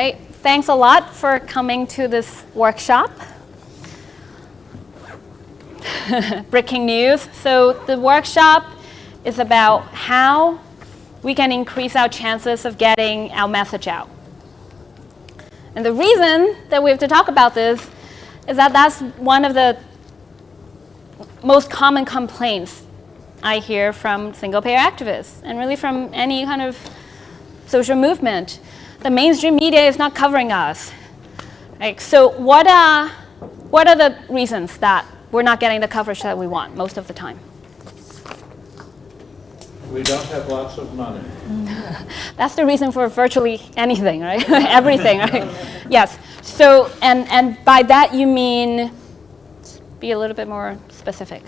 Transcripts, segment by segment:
right. Thanks a lot for coming to this workshop. Breaking news. So the workshop is about how we can increase our chances of getting our message out. And the reason that we have to talk about this is that that's one of the most common complaints I hear from single-payer activists and really from any kind of social movement. The mainstream media is not covering us. Right? So what are the reasons that we're not getting the coverage that we want most of the time? We don't have lots of money. That's the reason for virtually anything, right? Everything, right? Yes. So, and by that you mean, be a little bit more specific.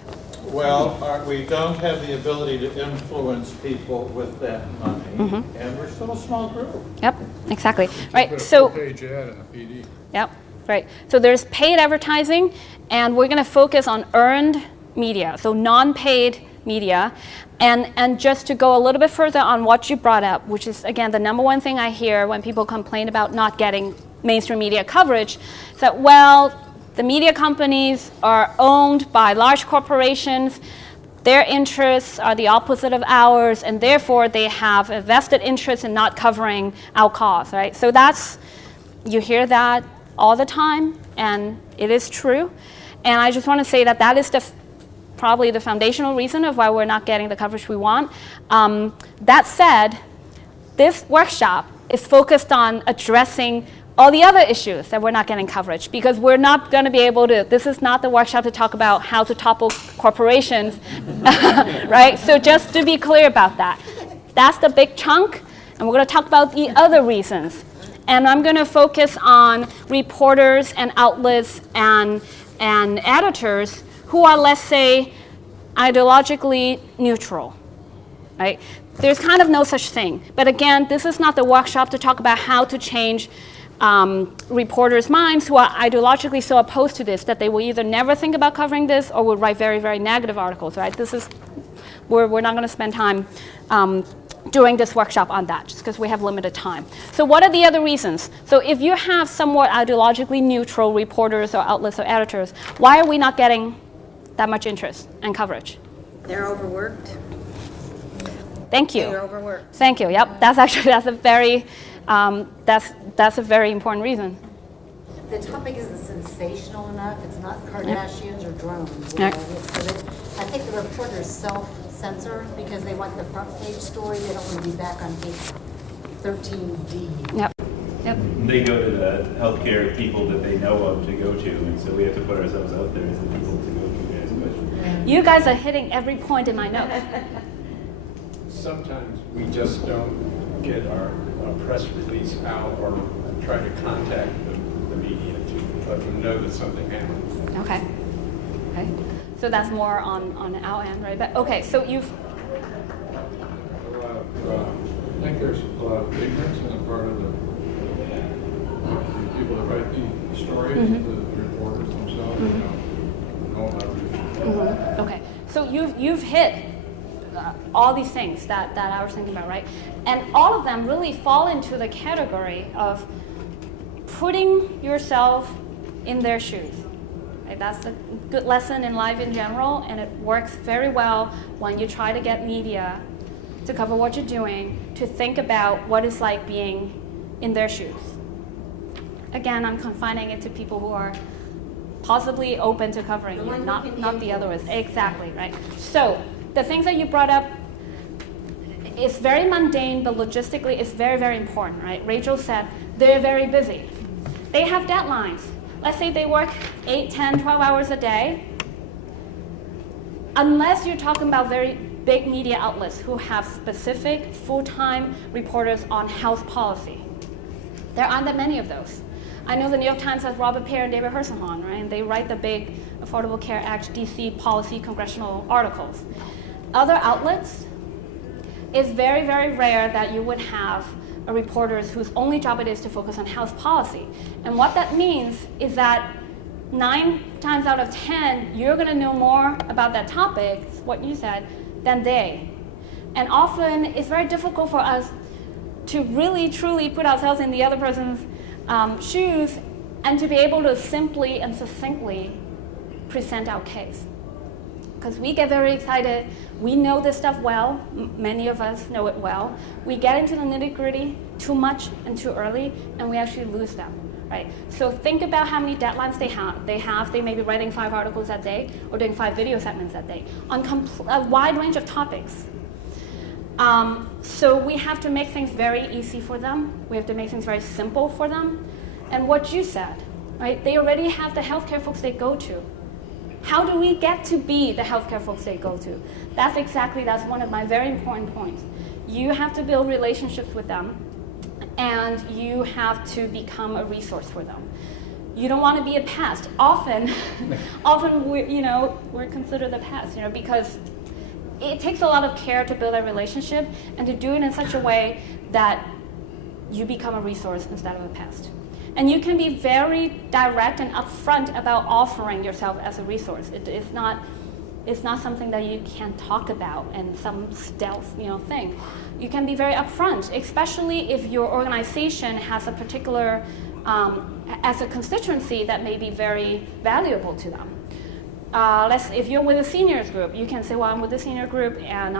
Well, we don't have the ability to influence people with that money, and we're still a small group. Yep, exactly. Right. Put a So. full-page ad in a PD. Yep. Right. So there's paid advertising, and we're going to focus on earned media, so non-paid media. And just to go a little bit further on what you brought up, which is, again, the number one thing I hear when people complain about not getting mainstream media coverage, is that, well, the media companies are owned by large corporations. Their interests are the opposite of ours, and therefore they have a vested interest in not covering our cause, right? So you hear that all the time, and it is true. And I just want to say that that is probably the foundational reason of why we're not getting the coverage we want. That said, this workshop is focused on addressing all the other issues that we're not getting coverage, because we're not going to be able to, this is not the workshop to talk about how to topple corporations, right? So just to be clear about that, that's the big chunk, and we're going to talk about the other reasons. And I'm going to focus on reporters and outlets and editors who are, let's say, ideologically neutral, right? There's kind of no such thing. But again, this is not the workshop to talk about how to change reporters' minds who are ideologically so opposed to this that they will either never think about covering this or will write very, very negative articles, right? We're not going to spend time doing this workshop on that, just because we have limited time. So what are the other reasons? So if you have somewhat ideologically neutral reporters or outlets or editors, why are we not getting that much interest and coverage? They're overworked. Thank you. They're overworked. Thank you. Yep, that's a very important reason. The topic isn't sensational enough. It's not Kardashians or drones. Yep. I think the reporters self-censor because they want the front page story. They don't want to be back on page 13D. Yep. Yep. They go to the healthcare people that they know of to go to, and so we have to put ourselves out there as the people to go to. You guys are hitting every point in my notes. Sometimes we just don't get our press release out or try to contact the media to let them know that something happened. Okay. Okay. So that's more on our end, right? But okay, so you've. I think there's a lot of ignorance on the part of the people that write the stories, the reporters themselves. Know about it. Okay, so you've hit all these things that I was thinking about, right? And all of them really fall into the category of putting yourself in their shoes. Right? That's a good lesson in life in general, and it works very well when you try to get media to cover what you're doing, to think about what it's like being in their shoes. Again, I'm confining it to people who are possibly open to covering you, not the other ones. Exactly, right? So the things that you brought up, it's very mundane, but logistically it's very, very important, right? Rachel said they're very busy. They have deadlines. Let's say they work 8, 10, 12 hours a day. Unless you're talking about very big media outlets who have specific full-time reporters on health policy. There aren't that many of those. I know the New York Times has Robert Pear and David Hersenhahn, right? And they write the big Affordable Care Act DC policy congressional articles. Other outlets, it's very, very rare that you would have a reporter whose only job it is to focus on health policy. And what that means is that 9 times out of 10, you're going to know more about that topic, what you said, than they. And often, it's very difficult for us to really, truly put ourselves in the other person's shoes, and to be able to simply and succinctly present our case. Because we get very excited, we know this stuff well, many of us know it well. We get into the nitty-gritty too much and too early, and we actually lose them, right? So think about how many deadlines they have. They may be writing 5 articles a day or doing 5 video segments a day on a wide range of topics. So we have to make things very easy for them. We have to make things very simple for them. And what you said, right? They already have the healthcare folks they go to. How do we get to be the healthcare folks they go to? That's one of my very important points. You have to build relationships with them, and you have to become a resource for them. You don't want to be a pest. Often we're considered the pest, because it takes a lot of care to build a relationship and to do it in such a way that you become a resource instead of a pest. And you can be very direct and upfront about offering yourself as a resource. It's not something that you can talk about and some stealth, thing. You can be very upfront, especially if your organization has a particular, as a constituency that may be very valuable to them. If you're with a seniors group, you can say, well, I'm with the senior group and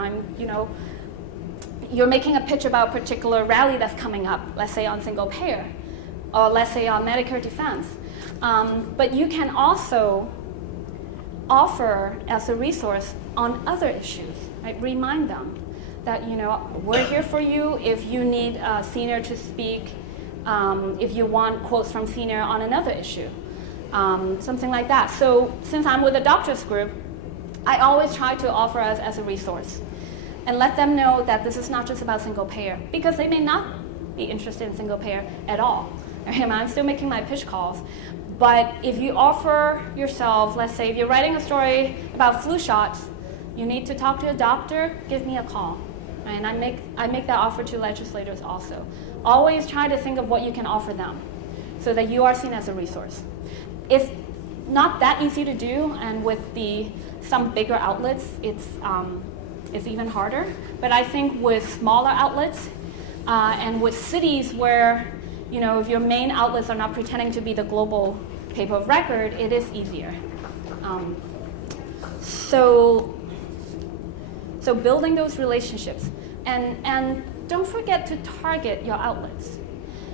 you're making a pitch about a particular rally that's coming up, let's say on single payer, or let's say on Medicare defense. But you can also offer as a resource on other issues, right? Remind them that, we're here for you if you need a senior to speak, if you want quotes from senior on another issue, something like that. So since I'm with a doctors group, I always try to offer us as a resource and let them know that this is not just about single payer, because they may not be interested in single payer at all. I'm still making my pitch calls. But if you offer yourself, let's say if you're writing a story about flu shots, you need to talk to a doctor, give me a call. Right? And I make that offer to legislators also. Always try to think of what you can offer them so that you are seen as a resource. It's not that easy to do, and with some bigger outlets, it's even harder. But I think with smaller outlets and with cities where if your main outlets are not pretending to be the global paper of record, it is easier. So building those relationships, and don't forget to target your outlets.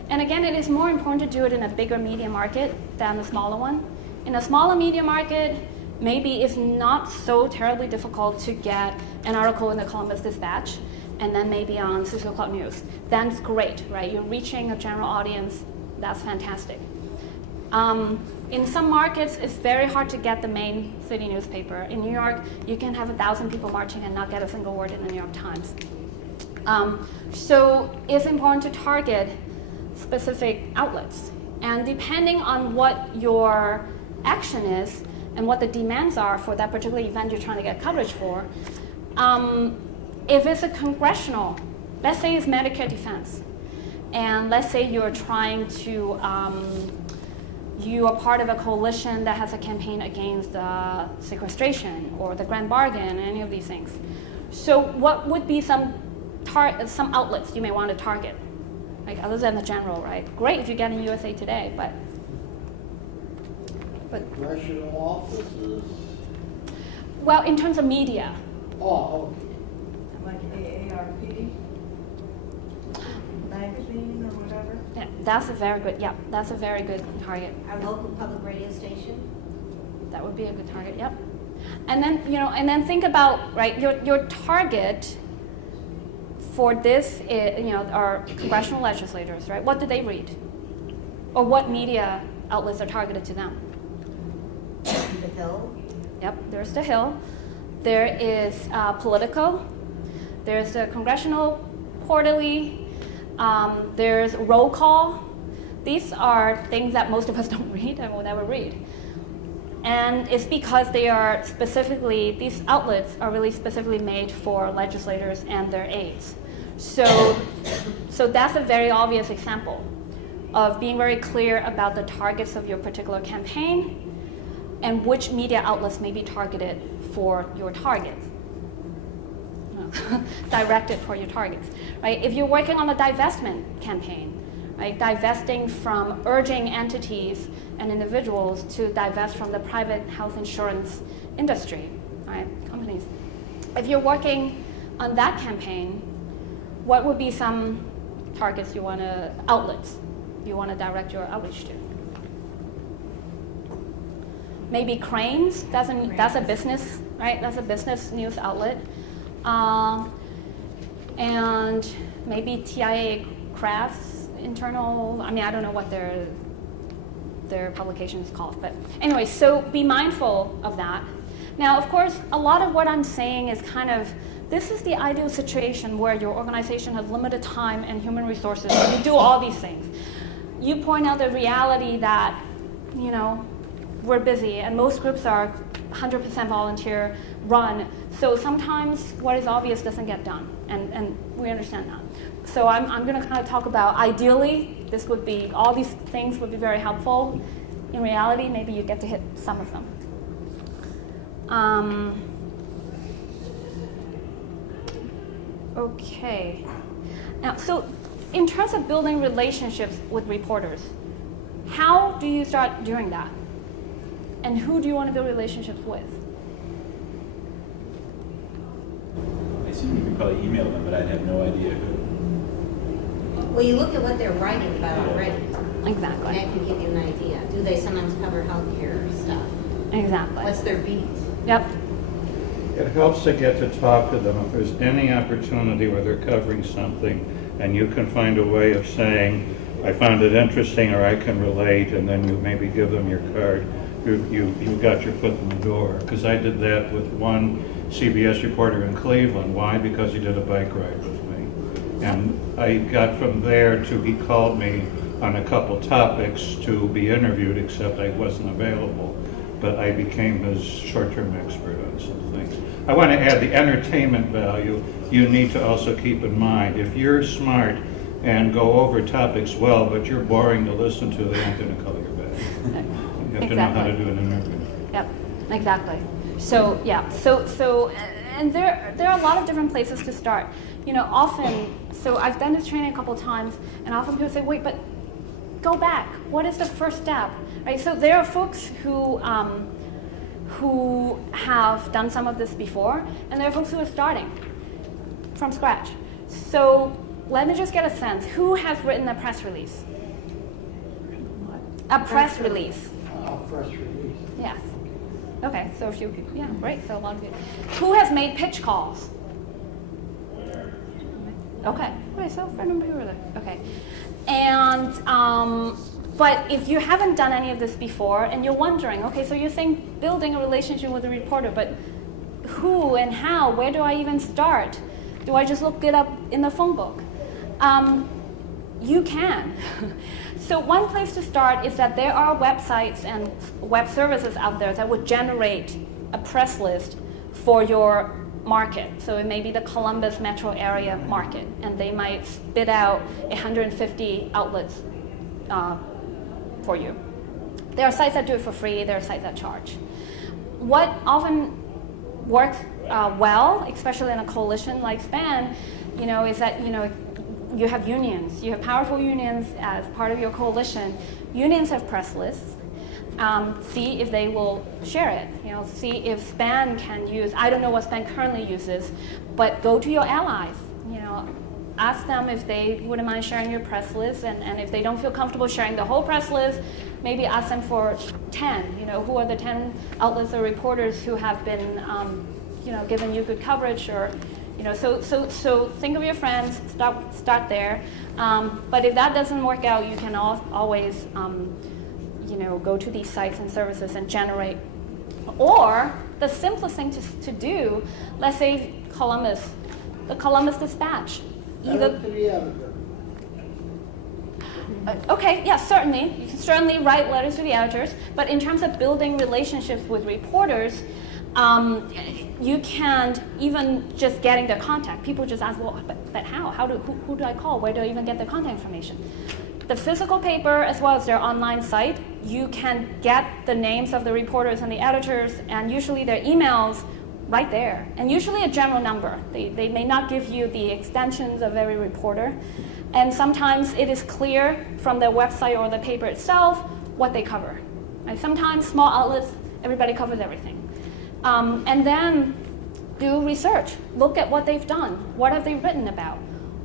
And again, it is more important to do it in a bigger media market than the smaller one. In a smaller media market, maybe it's not so terribly difficult to get an article in the Columbus Dispatch, and then maybe on 6 o'clock news. That's great, right? You're reaching a general audience. That's fantastic. In some markets, it's very hard to get the main city newspaper. In New York, you can have 1,000 people marching and not get a single word in the New York Times. So it's important to target specific outlets. And depending on what your action is and what the demands are for that particular event you're trying to get coverage for, if it's a congressional, let's say it's Medicare defense, and let's say you're trying to, you are part of a coalition that has a campaign against sequestration or the grand bargain, any of these things. So what would be some outlets you may want to target, like other than the general, right? Great if you get in USA Today, but Congressional offices. Well, in terms of media. Oh, okay. Like AARP magazine or whatever. Yeah, that's a very good target. Our local public radio station. That would be a good target, yep. And then think about, right, your target for this are congressional legislators, right? What do they read? Or what media outlets are targeted to them? The Hill. Yep, there's the Hill. There is Politico. There's the Congressional Quarterly. There's Roll Call. These are things that most of us don't read and will never read. And it's because they are these outlets are really specifically made for legislators and their aides. So that's a very obvious example of being very clear about the targets of your particular campaign and which media outlets may be targeted for your targets. Directed for your targets, right? If you're working on a divestment campaign, right? Divesting from urging entities and individuals to divest from the private health insurance industry, right? Companies. If you're working on that campaign, what would be some targets you want to, outlets you want to direct your outreach to? Maybe Cranes, that's a business, right? That's a business news outlet. And maybe TIA Crafts internal, I mean, I don't know what their publication is called, but anyway, so be mindful of that. Now, of course, a lot of what I'm saying is kind of, this is the ideal situation where your organization has limited time and human resources, and you do all these things. You point out the reality that, you know, we're busy, and most groups are 100% volunteer run, so sometimes what is obvious doesn't get done, and we understand that. So I'm going to kind of talk about, ideally, this would be, all these things would be very helpful. In reality, maybe you get to hit some of them. Okay. Now, so in terms of building relationships with reporters, how do you start doing that? And who do you want to build relationships with? I assume you could probably email them, but I'd have no idea who. Well, you look at what they're writing about already. Exactly. That can give you an idea. Do they sometimes cover healthcare stuff? Exactly. What's their beat? Yep. It helps to get to talk to them if there's any opportunity where they're covering something and you can find a way of saying, I found it interesting or I can relate, and then you maybe give them your card. You got your foot in the door. Because I did that with one CBS reporter in Cleveland. Why? Because he did a bike ride with me. And I got from there to, he called me on a couple topics to be interviewed, except I wasn't available. But I became his short-term expert on some things. I want to add the entertainment value you need to also keep in mind. If you're smart and go over topics well, but you're boring to listen to, they aren't going to color your bag. You have to know how to do an interview. Yep, exactly. So yeah, so and there are a lot of different places to start. You know, often, so I've done this training a couple of times, and often people say, wait, but go back. What is the first step? Right? So there are folks who have done some of this before, and there are folks who are starting from scratch. So let me just get a sense. Who has written a press release? A press release. Press release. Yes. Okay, so a few people. Yeah, great. So a lot of people. Who has made pitch calls? Okay. Wait, so a fair number of people are there. Okay. And but if you haven't done any of this before and you're wondering, okay, so you're saying building a relationship with a reporter, but who and how? Where do I even start? Do I just look it up in the phone book? You can. So one place to start is that there are websites and web services out there that would generate a press list for your market. So it may be the Columbus metro area market, and they might spit out 150 outlets for you. There are sites that do it for free, there are sites that charge. What often works well, especially in a coalition like SPAN, you know, is that, you know, you have unions. You have powerful unions as part of your coalition. Unions have press lists. See if they will share it. You know, see if SPAN can use. I don't know what SPAN currently uses, but go to your allies. You know, ask them if they wouldn't mind sharing your press list, and if they don't feel comfortable sharing the whole press list, maybe ask them for 10. You know, who are the 10 outlets or reporters who have been, you know, given you good coverage, or. You know, so think of your friends, start there. But if that doesn't work out, you can always, you know, go to these sites and services and generate. Or the simplest thing to do, let's say Columbus, the Columbus Dispatch. Either. To the editor. Okay, yeah, certainly. You can certainly write letters to the editors, but in terms of building relationships with reporters, you can't even just getting their contact. People just ask, well, but how? Who do I call? Where do I even get their contact information? The physical paper, as well as their online site, you can get the names of the reporters and the editors, and usually their emails right there, and usually a general number. They may not give you the extensions of every reporter, and sometimes it is clear from their website or the paper itself what they cover. Right? Sometimes small outlets, everybody covers everything. And then do research. Look at what they've done. What have they written about?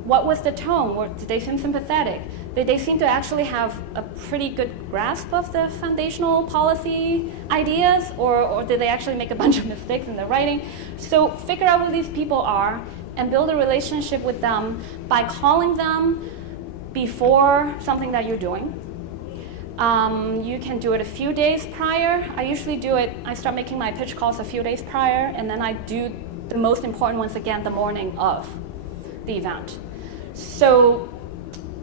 What was the tone? Did they seem sympathetic? Did they seem to actually have a pretty good grasp of the foundational policy ideas, or did they actually make a bunch of mistakes in their writing? So figure out who these people are and build a relationship with them by calling them before something that you're doing. You can do it a few days prior. I usually do it, I start making my pitch calls a few days prior, and then I do the most important ones again the morning of the event. So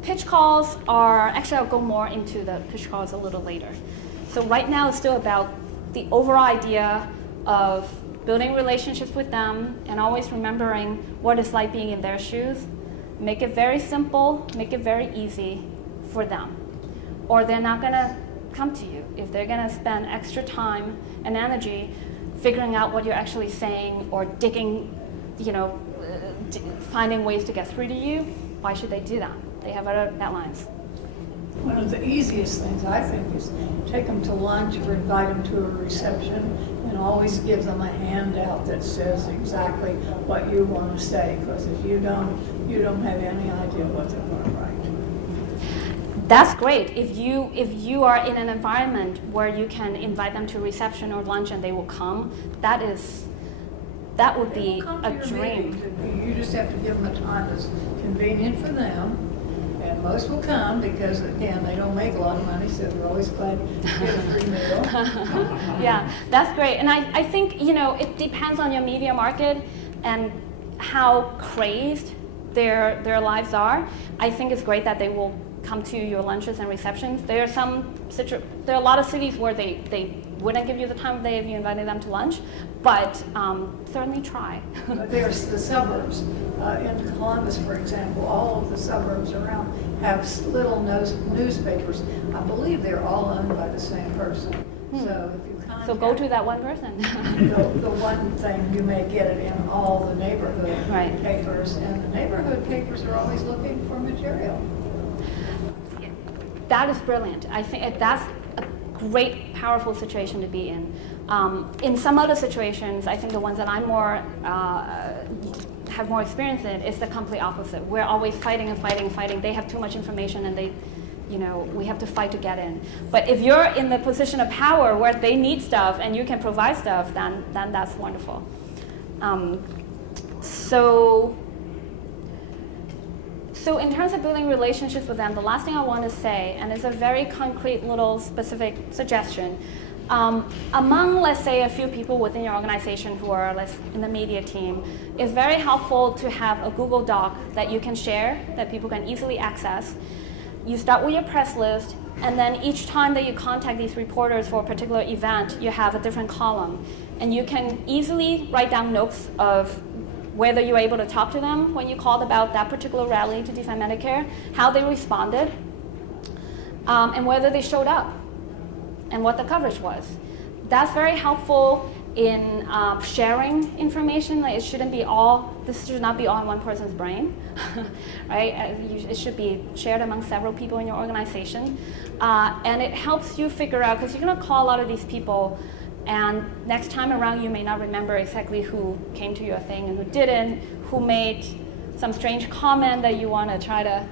pitch calls are, actually I'll go more into the pitch calls a little later. So right now it's still about the overall idea of building relationships with them and always remembering what it's like being in their shoes. Make it very simple, make it very easy for them. Or they're not gonna come to you. If they're gonna spend extra time and energy figuring out what you're actually saying or digging, finding ways to get through to you, why should they do that? They have other outlines. One of the easiest things, I think, is take them to lunch or invite them to a reception and always give them a handout that says exactly what you want to say, because if you don't have any idea what they're going to write. That's great. If you are in an environment where you can invite them to a reception or lunch and they will come, that would be a dream. You just have to give them a time that's convenient for them. And most will come because, again, they don't make a lot of money, so they're always glad to get a free meal. Yeah, that's great. And I think, it depends on your media market and how crazed their lives are. I think it's great that they will come to your lunches and receptions. There are a lot of cities where they wouldn't give you the time of day if you invited them to lunch, but certainly try. There's the suburbs. In Columbus, for example, all of the suburbs around have little newspapers. I believe they're all owned by the same person. So if you contact, So go to that one person. the one thing, you may get it in all the neighborhood Right. papers, and the neighborhood papers are always looking for material. That is brilliant. I think that's a great, powerful situation to be in. In some other situations, I think the ones that I'm have more experience in is the complete opposite. We're always fighting and fighting and fighting. They have too much information and we have to fight to get in. But if you're in the position of power where they need stuff and you can provide stuff, then that's wonderful. So in terms of building relationships with them, the last thing I want to say, and it's a very concrete little specific suggestion, among, let's say, a few people within your organization who are in the media team, it's very helpful to have a Google Doc that you can share, that people can easily access. You start with your press list, and then each time that you contact these reporters for a particular event, you have a different column. And you can easily write down notes of whether you were able to talk to them when you called about that particular rally to defend Medicare, how they responded, and whether they showed up, and what the coverage was. That's very helpful in sharing information. Like this should not be all in one person's brain, right? It should be shared among several people in your organization. And it helps you figure out, because you're gonna call a lot of these people, and next time around you may not remember exactly who came to your thing and who didn't, who made some strange comment that you wanna try to,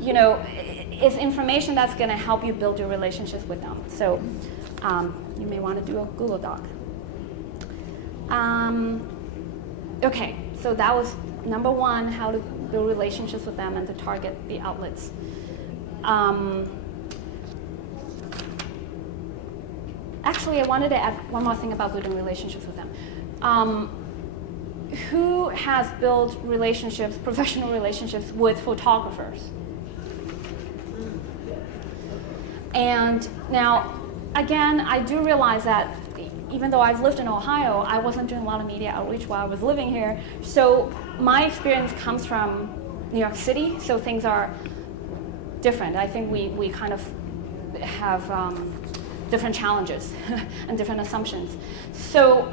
it's information that's gonna help you build your relationships with them. So you may wanna do a Google Doc. Okay, so that was number one, how to build relationships with them and to target the outlets. Actually, I wanted to add one more thing about building relationships with them. Who has built relationships, professional relationships with photographers? And now, again, I do realize that even though I've lived in Ohio, I wasn't doing a lot of media outreach while I was living here. So my experience comes from New York City, so things are different. I think we kind of have different challenges and different assumptions. So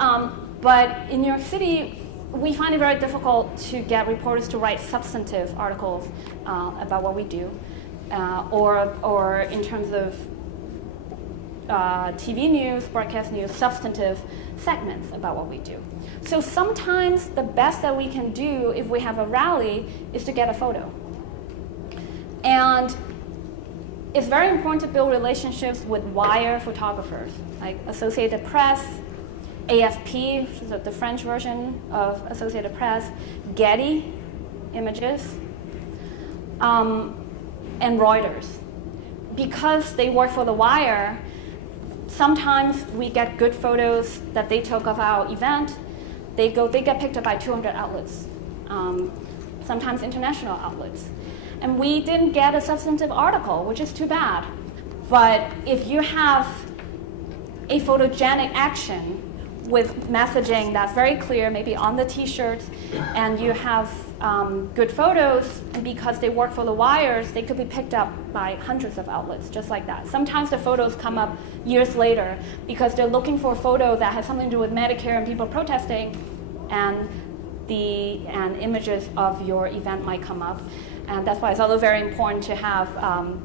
But in New York City, we find it very difficult to get reporters to write substantive articles about what we do, or in terms of TV news, broadcast news, substantive segments about what we do. So sometimes the best that we can do if we have a rally is to get a photo. And it's very important to build relationships with wire photographers, like Associated Press, AFP, which is the French version of Associated Press, Getty Images, and Reuters. Because they work for the wire, sometimes we get good photos that they took of our event. They get picked up by 200 outlets, sometimes international outlets. And we didn't get a substantive article, which is too bad. But if you have a photogenic action with messaging that's very clear, maybe on the t-shirts, and you have good photos, and because they work for the wires, they could be picked up by hundreds of outlets, just like that. Sometimes the photos come up years later because they're looking for a photo that has something to do with Medicare and people protesting, and images of your event might come up. And that's why it's also very important to have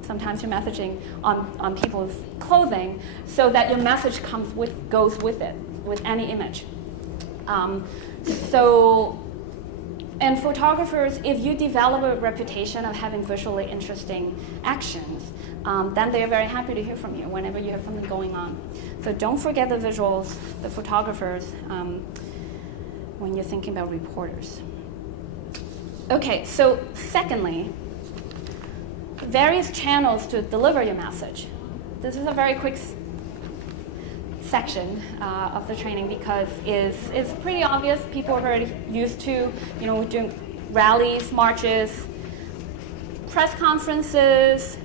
sometimes your messaging on people's clothing, so that your message goes with it, with any image. And photographers, if you develop a reputation of having visually interesting actions, then they are very happy to hear from you whenever you have something going on. So don't forget the visuals, the photographers, when you're thinking about reporters. Okay, so secondly, various channels to deliver your message. This is a very quick section of the training because it's pretty obvious. People are very used to, we're doing rallies, marches, press conferences,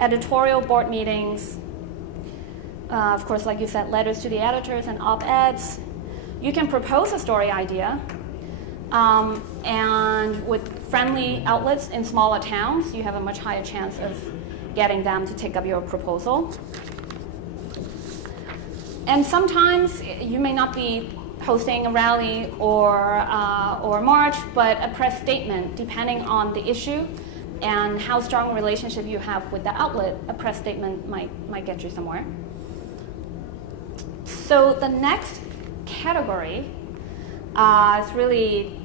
editorial board meetings, of course, like you said, letters to the editors and op-eds. You can propose a story idea, and with friendly outlets in smaller towns, you have a much higher chance of getting them to take up your proposal. And sometimes you may not be hosting a rally or a march, but a press statement, depending on the issue and how strong a relationship you have with the outlet, a press statement might get you somewhere. So the next category is really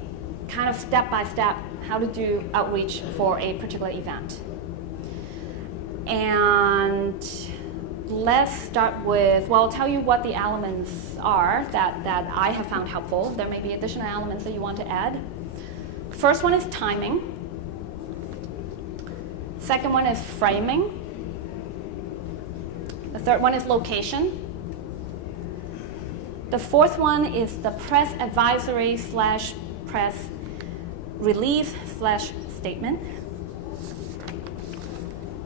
kind of step-by-step how to do outreach for a particular event. And let's start with, I'll tell you what the elements are that I have found helpful. There may be additional elements that you want to add. First one is timing. Second one is framing. The third one is location. The fourth one is the press advisory / press release / statement.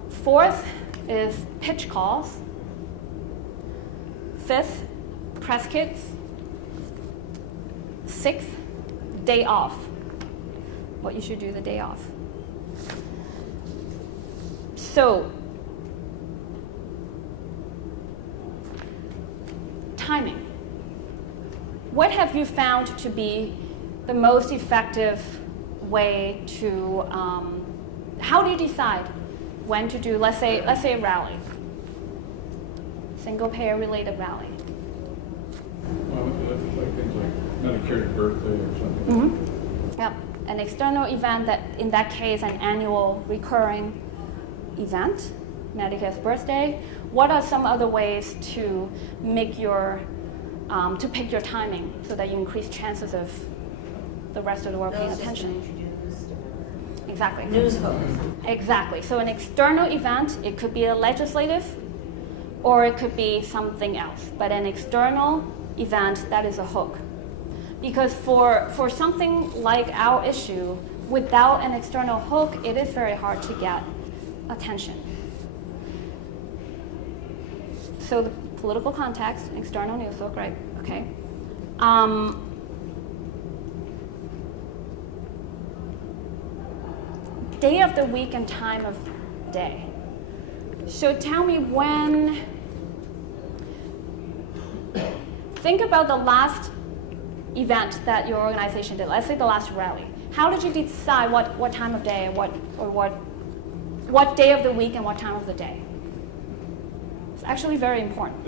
Fourth is pitch calls. Fifth, press kits. Sixth, day off. What you should do the day off. So, timing. What have you found to be the most effective way to, how do you decide when to do, let's say a rally, single payer related rally? Well, like things like Medicare birthday or something. Mm-hmm. Yep, an external event that, in that case, an annual recurring event, Medicare's birthday. What are some other ways to make to pick your timing so that you increase chances of the rest of the world paying attention? Exactly. News hook. Exactly. So an external event, it could be a legislative or it could be something else. But an external event, that is a hook. Because for something like our issue, without an external hook, it is very hard to get attention. So the political context, external news hook, right? Okay. Day of the week and time of day. So tell me when, think about the last event that your organization did, let's say the last rally, how did you decide what time of day and what day of the week and what time of the day? It's actually very important.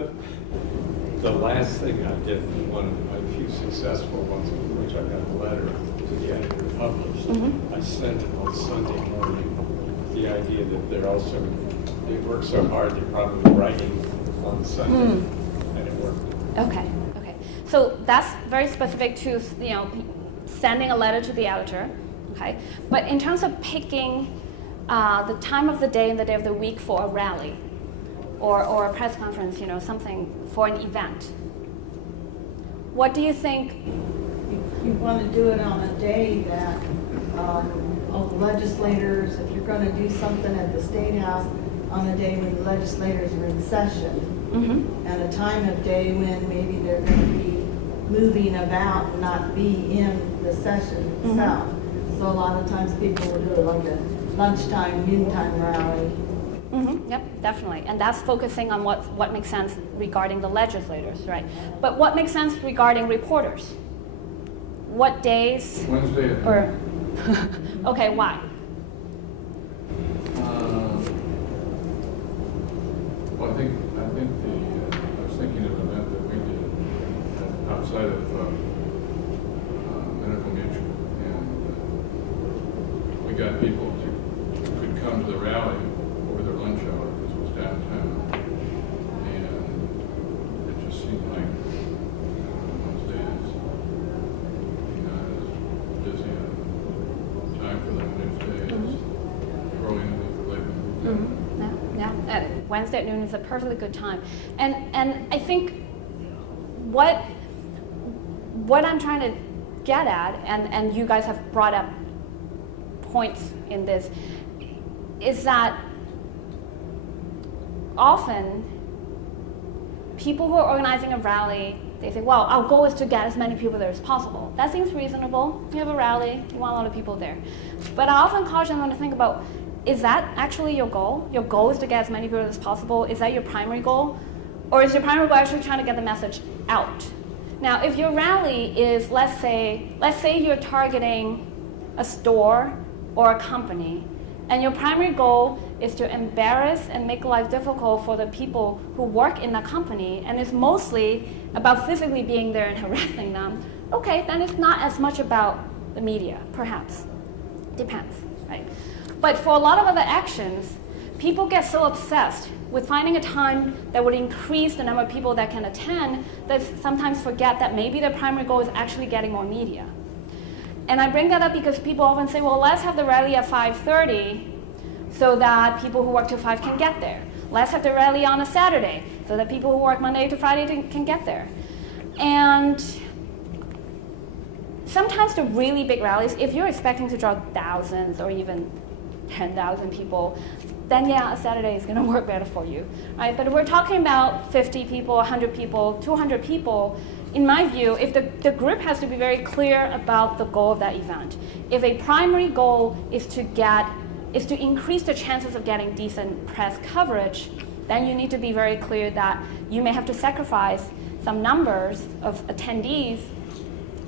The last thing I did, one of my few successful ones, in which I got a letter to the editor published, I sent it on Sunday morning. The idea that they're also, they work so hard, they're probably writing on Sunday, and it worked. Okay. So that's very specific to, sending a letter to the editor. Okay. But in terms of picking the time of the day and the day of the week for a rally or a press conference, something for an event, what do you think? You want to do it on a day that all the legislators, if you're going to do something at the State House, on a day when the legislators are in session, and a time of day when maybe they're going to be moving about and not be in the session itself. So a lot of times people will do it like a lunchtime, noontime rally. Yep, definitely. And that's focusing on what makes sense regarding the legislators, right? But what makes sense regarding reporters? What days? Wednesday at Or okay, why? Well, I think I was thinking of an event that we did outside of Medical Mutual, and we got people who could come to the rally over their lunch hour because it was downtown, and it just seemed like those days, not as busy a time for them Wednesday as early in the week or late in the week. Yeah. Wednesday at noon is a perfectly good time. And I think what I'm trying to get at, and you guys have brought up points in this, is that often people who are organizing a rally, they say, well, our goal is to get as many people there as possible. That seems reasonable. You have a rally, you want a lot of people there. But I often caution them to think about, is that actually your goal? Your goal is to get as many people as possible? Is that your primary goal? Or is your primary goal actually trying to get the message out? Now, if your rally is, let's say you're targeting a store or a company, and your primary goal is to embarrass and make life difficult for the people who work in the company, and it's mostly about physically being there and harassing them, okay, then it's not as much about the media, perhaps. Depends, right? But for a lot of other actions, people get so obsessed with finding a time that would increase the number of people that can attend that sometimes forget that maybe their primary goal is actually getting more media. And I bring that up because people often say, well, let's have the rally at 5:30 so that people who work till 5 can get there. Let's have the rally on a Saturday so that people who work Monday to Friday can get there. And sometimes the really big rallies, if you're expecting to draw thousands or even 10,000 people, then yeah, a Saturday is going to work better for you, right? But if we're talking about 50 people, 100 people, 200 people, in my view, if the group has to be very clear about the goal of that event. If a primary goal is to increase the chances of getting decent press coverage, then you need to be very clear that you may have to sacrifice some numbers of attendees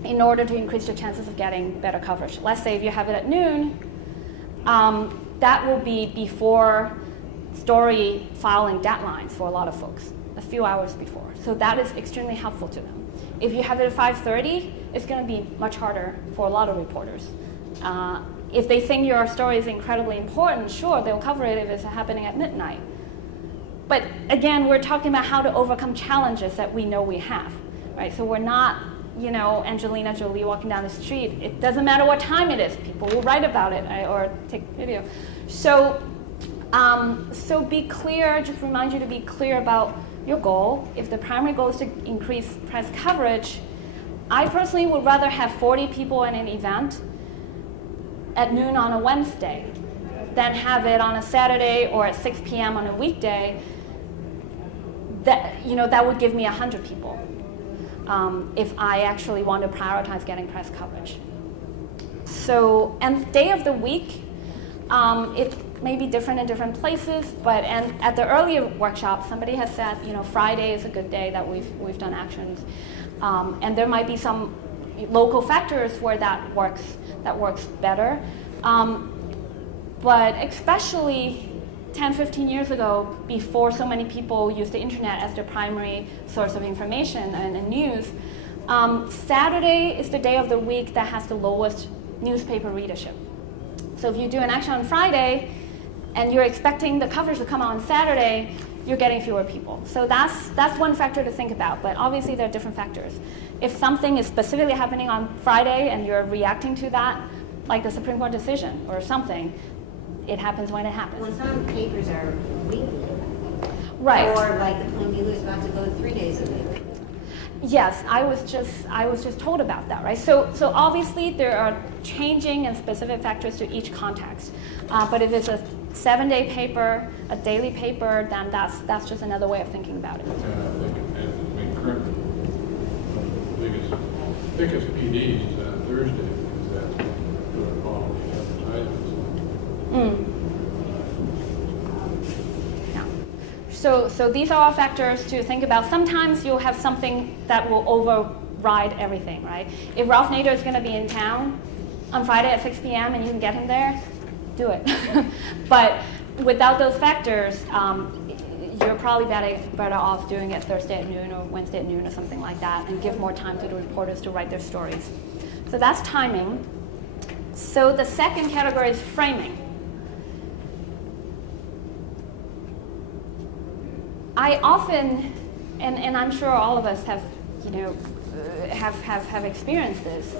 in order to increase the chances of getting better coverage. Let's say if you have it at noon, that will be before story filing deadlines for a lot of folks, a few hours before. So that is extremely helpful to them. If you have it at 5:30, it's going to be much harder for a lot of reporters. If they think your story is incredibly important, sure, they'll cover it if it's happening at midnight. But again, we're talking about how to overcome challenges that we know we have, right? So we're not, Angelina Jolie walking down the street. It doesn't matter what time it is. People will write about it or take video. So be clear, just remind you to be clear about your goal. If the primary goal is to increase press coverage, I personally would rather have 40 people in an event at noon on a Wednesday than have it on a Saturday or at 6 p.m. on a weekday. That would give me 100 people if I actually want to prioritize getting press coverage. So, and day of the week, it may be different in different places, and at the earlier workshop, somebody has said, Friday is a good day that we've done actions, and there might be some local factors where that works better. But especially 10, 15 years ago, before so many people used the internet as their primary source of information and news, Saturday is the day of the week that has the lowest newspaper readership. So if you do an action on Friday and you're expecting the coverage to come out on Saturday, you're getting fewer people. So that's one factor to think about, but obviously there are different factors. If something is specifically happening on Friday and you're reacting to that, like the Supreme Court decision or something, it happens when it happens. Well, some papers are weekly. Right. Or like the Plain Dealer is about to go 3 days a week. Yes, I was just told about that, right? So obviously there are changing and specific factors to each context. But if it's a 7-day paper, a daily paper, then that's just another way of thinking about it. And I think, currently, the biggest PDs is on Thursday, because that's when all the advertisements. Yeah. So these are all factors to think about. Sometimes you'll have something that will override everything, right? If Ralph Nader is going to be in town on Friday at 6 p.m. and you can get him there, do it. But without those factors, you're probably better off doing it Thursday at noon or Wednesday at noon or something like that, and give more time to the reporters to write their stories. So that's timing. So the second category is framing. I often, and I'm sure all of us have, have experienced this.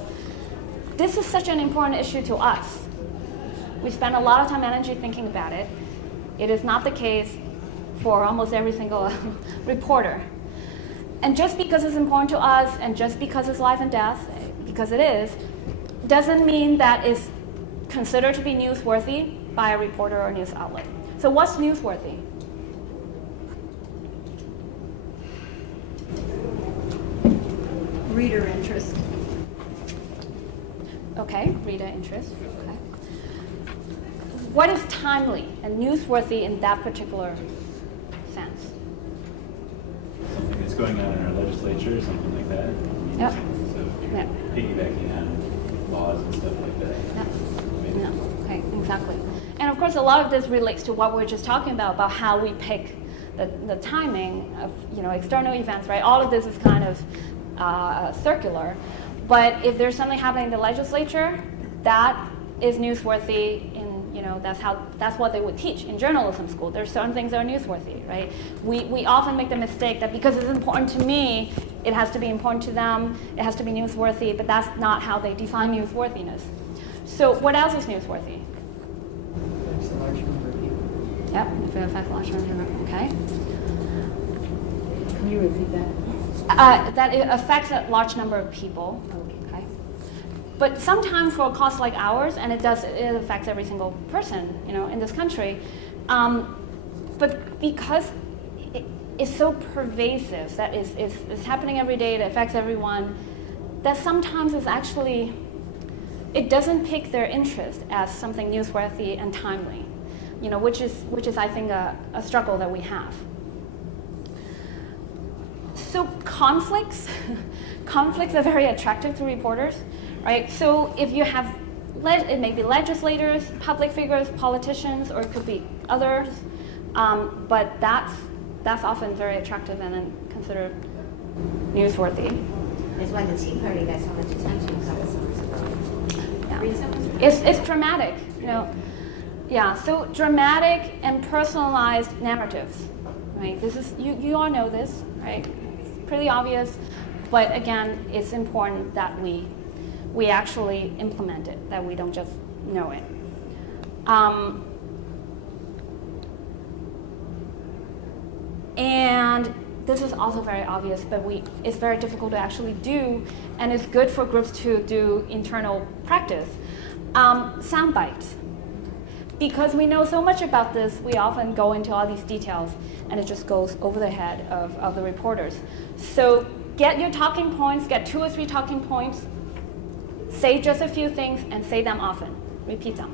This is such an important issue to us. We spend a lot of time and energy thinking about it. It is not the case for almost every single reporter. And just because it's important to us, and just because it's life and death, because it is, doesn't mean that it's considered to be newsworthy by a reporter or news outlet. So what's newsworthy? Reader interest. Okay, reader interest. Okay. What is timely and newsworthy in that particular sense? Something that's going on in our legislature, something like that. Yep. So Yep. piggybacking on laws and stuff like that. Yep. Maybe. Yeah. Okay, exactly. And of course, a lot of this relates to what we were just talking about how we pick the timing of external events, right? All of this is kind of circular. But if there's something happening in the legislature, that is newsworthy. That's what they would teach in journalism school. There's certain things that are newsworthy, right? We often make the mistake that because it's important to me, it has to be important to them, it has to be newsworthy, but that's not how they define newsworthiness. So what else is newsworthy? It's a large number of people. Yep, if it affects a large number of people, okay. Can you repeat that? That it affects a large number of people. Okay. But sometimes for a cost like ours, and it affects every single person, in this country. But because it's so pervasive, that it's happening every day, it affects everyone, that sometimes it's actually, it doesn't pick their interest as something newsworthy and timely, which is I think a struggle that we have. So conflicts are very attractive to reporters, right? So if you have, it may be legislators, public figures, politicians, or it could be others, but that's often very attractive and then considered newsworthy. That's why the Tea Party got so much attention a couple summers ago. Yeah. Reason? It's dramatic, Yeah, so dramatic and personalized narratives, right? This is, you all know this, right? It's pretty obvious, but again, it's important that we actually implement it, that we don't just know it. And this is also very obvious, but it's very difficult to actually do, and it's good for groups to do internal practice. Sound bites. Because we know so much about this, we often go into all these details, and it just goes over the head of the reporters. So get your talking points, get 2 or 3 talking points, say just a few things, and say them often. Repeat them.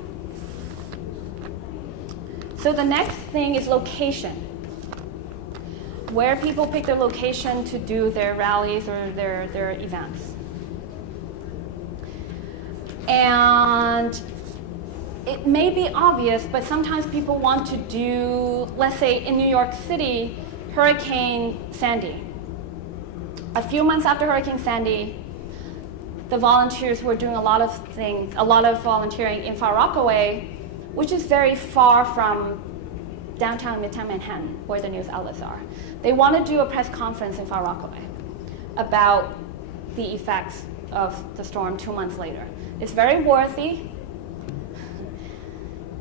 So the next thing is location. Where people pick their location to do their rallies or their events. And it may be obvious, but sometimes people want to do, let's say in New York City, Hurricane Sandy. A few months after Hurricane Sandy, the volunteers were doing a lot of things, a lot of volunteering in Far Rockaway, which is very far from downtown Midtown Manhattan, where the news outlets are. They want to do a press conference in Far Rockaway about the effects of the storm 2 months later. It's very worthy,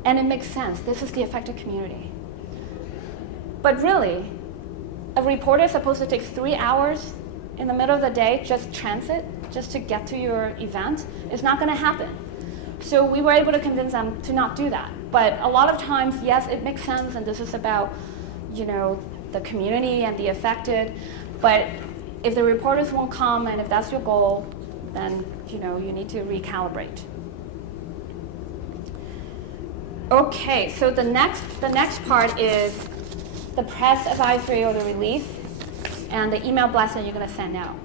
and it makes sense. This is the affected community. But really, a reporter is supposed to take 3 hours in the middle of the day, just transit, just to get to your event. It's not going to happen. So we were able to convince them to not do that. But a lot of times, yes, it makes sense, and this is about, the community and the affected. But if the reporters won't come, and if that's your goal, then you need to recalibrate. Okay, so the next part is the press advisory or the release, and the email blast that you're going to send out.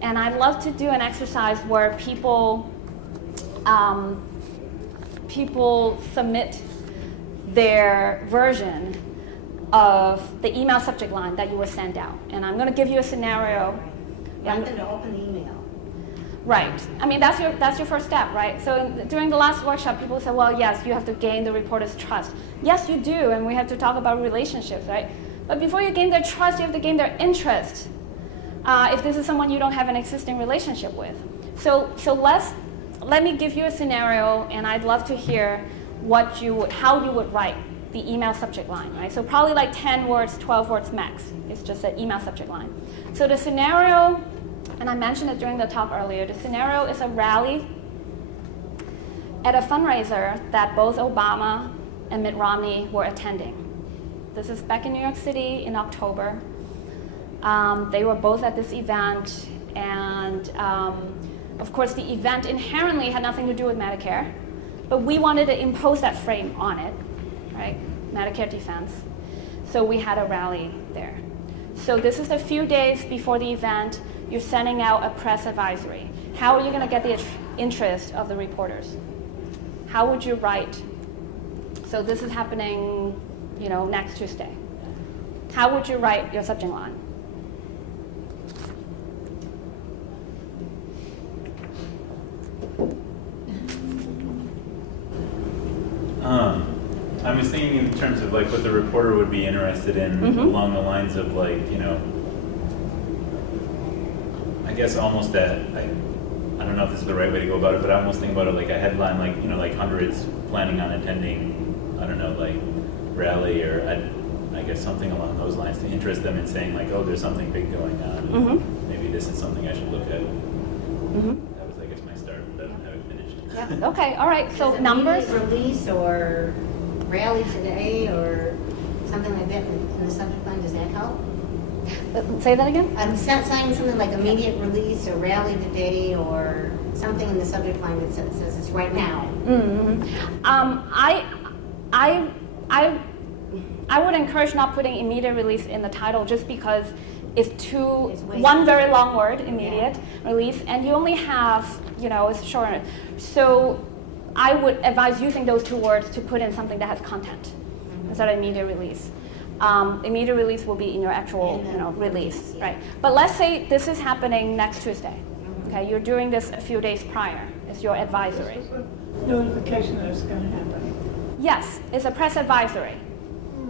And I'd love to do an exercise where people submit their version of the email subject line that you will send out. And I'm going to give you a scenario. Want them to open the email. Right. I mean, that's your first step, right? So during the last workshop, people said, well, yes, you have to gain the reporter's trust. Yes, you do, and we have to talk about relationships, right? But before you gain their trust, you have to gain their interest. If this is someone you don't have an existing relationship with. So let me give you a scenario, and I'd love to hear how you would write the email subject line, right? So probably like 10 words, 12 words max. It's just an email subject line. So the scenario, and I mentioned it during the talk earlier, the scenario is a rally at a fundraiser that both Obama and Mitt Romney were attending. This is back in New York City in October. They were both at this event, and of course the event inherently had nothing to do with Medicare, but we wanted to impose that frame on it, right? Medicare defense. So we had a rally there. So this is a few days before the event. You're sending out a press advisory. How are you going to get the interest of the reporters? How would you write? So this is happening, next Tuesday. How would you write your subject line? I was thinking in terms of like what the reporter would be interested in, along the lines of like, I guess almost I don't know if this is the right way to go about it, but I almost think about it like a headline, like, like hundreds planning on attending, I don't know, like rally, or I guess something along those lines to interest them in saying like, oh, there's something big going on. Maybe this is something I should look at. That was, I guess, my start, but I haven't finished. Yeah. Okay. All right. So numbers. Release or rally today or something like that in the subject line, does that help? Say that again? I'm saying something like immediate release or rally today or something in the subject line that says it's right now. I would encourage not putting immediate release in the title just because it's one very long word, immediate release, and you only have, it's shorter. So I would advise using those 2 words to put in something that has content instead of immediate release. Immediate release will be in your actual, release, right? But let's say this is happening next Tuesday. Okay, you're doing this a few days prior. It's your advisory. Notification that it's going to happen. Yes, it's a press advisory,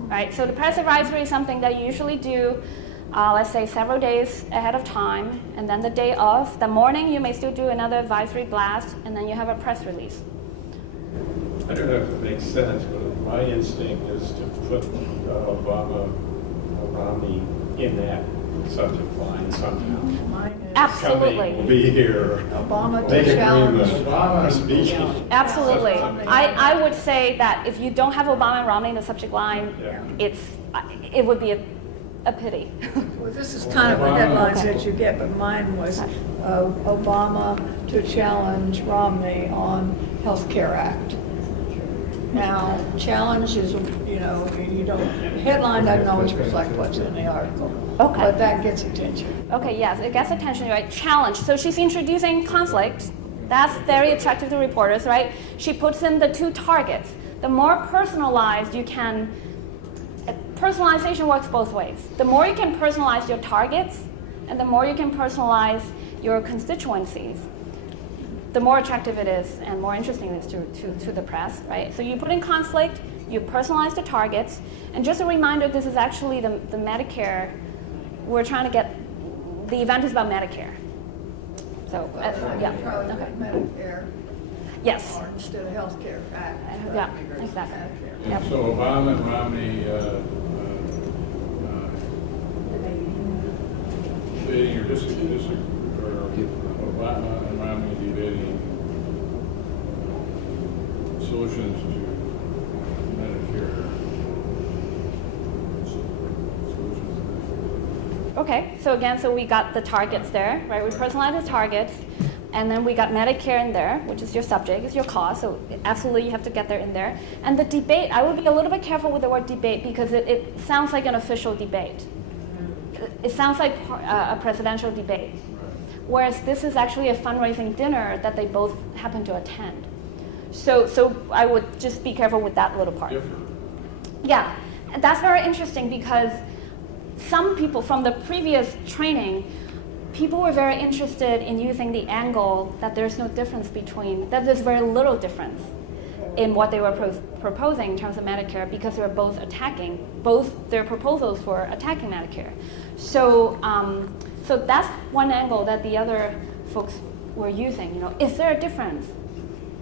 right? So the press advisory is something that you usually do, let's say several days ahead of time, and then the day of, the morning, you may still do another advisory blast, and then you have a press release. I don't know if it makes sense, but my instinct is to put Obama or Romney in that subject line somehow. Mine is Absolutely. Coming, will be here. Obama Big to challenge. agreement. Obama speaking. Absolutely. I would say that if you don't have Obama and Romney in the subject line, it would be a pity. Well, this is kind of the headlines that you get, but mine was Obama to challenge Romney on Health Care Act. Now, challenge is, headline doesn't always reflect what's in the article. Okay. But that gets attention. Okay, yes, it gets attention, right? Challenge. So she's introducing conflict That's very attractive to reporters, right? She puts in the 2 targets. The more personalized you can, personalization works both ways. The more you can personalize your targets, and the more you can personalize your constituencies, the more attractive it is and more interesting it is to the press, right? So you put in conflict, you personalize the targets, and just a reminder, this is actually the Medicare, we're trying to get, the event is about Medicare. So, yeah, Probably okay. Medicare. Yes. Or instead of healthcare, back. Yeah, exactly. And Yep. so Obama and Romney debating or disagree, or Obama and Romney debating solutions to Medicare. Okay, so again, so we got the targets there, right? We personalized the targets, and then we got Medicare in there, which is your subject, is your cause, so absolutely you have to get there in there. And the debate, I would be a little bit careful with the word debate because it sounds like an official debate. It sounds like a presidential debate, whereas this is actually a fundraising dinner that they both happen to attend. So I would just be careful with that little part. Different. Yeah, and that's very interesting because some people from the previous training, people were very interested in using the angle that there's no difference between, that there's very little difference in what they were proposing in terms of Medicare because they were both attacking, both their proposals were attacking Medicare. So, so that's one angle that the other folks were using. You know, is there a difference?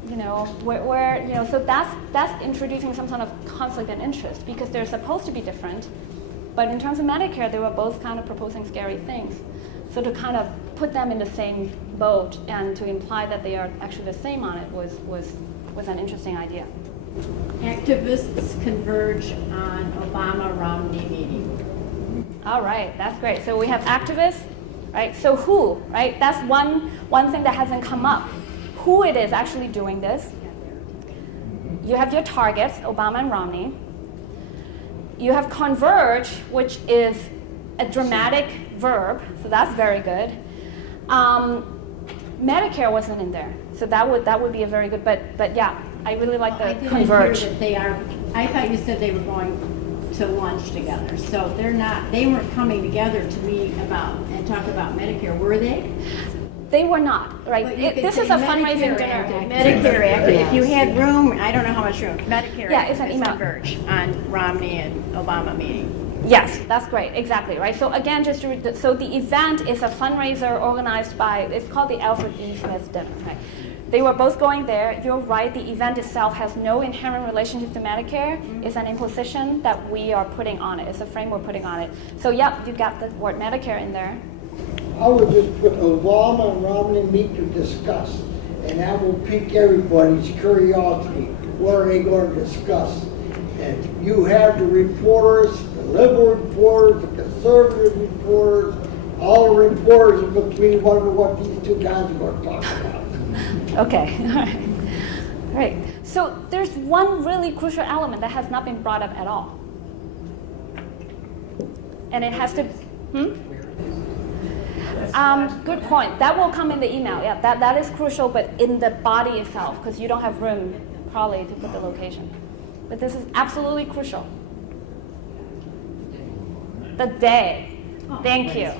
You know, where you know, so that's introducing some sort of conflict and interest because they're supposed to be different, but in terms of Medicare, they were both kind of proposing scary things. So to kind of put them in the same boat and to imply that they are actually the same on it was an interesting idea. Activists converge on Obama-Romney meeting. All right, that's great. So we have activists, right? So who, right? That's one thing that hasn't come up. Who it is actually doing this? You have your targets, Obama and Romney. You have converge, which is a dramatic verb, so that's very good. Medicare wasn't in there, so that would be a very good. But yeah, I really like the converge. I didn't hear that they are. I thought you said they were going to lunch together, so they're not. They weren't coming together to meet about and talk about Medicare, were they? They were not, right? This is a fundraising dinner. Medicare active. If you had room, I don't know how much room. Medicare Yeah, it's an email. converge on Romney and Obama meeting. Yes, that's great, exactly, right? So again, just to read, so the event is a fundraiser organized by, it's called the Alfred E. Smith Dinner, right? They were both going there. You're right, the event itself has no inherent relationship to Medicare. It's an imposition that we are putting on it. It's a frame we're putting on it. So yep, you got the word Medicare in there. I would just put Obama and Romney meet to discuss, and that will pique everybody's curiosity. What are they going to discuss? And you have the reporters, the liberal reporters, the conservative reporters, all the reporters in between wondering what these two guys are going to talk about. Okay, all right. Great. So there's one really crucial element that has not been brought up at all. And it has to, good point. That will come in the email. Yeah, that is crucial, but in the body itself, because you don't have room probably to put the location. But this is absolutely crucial. The day. Thank you.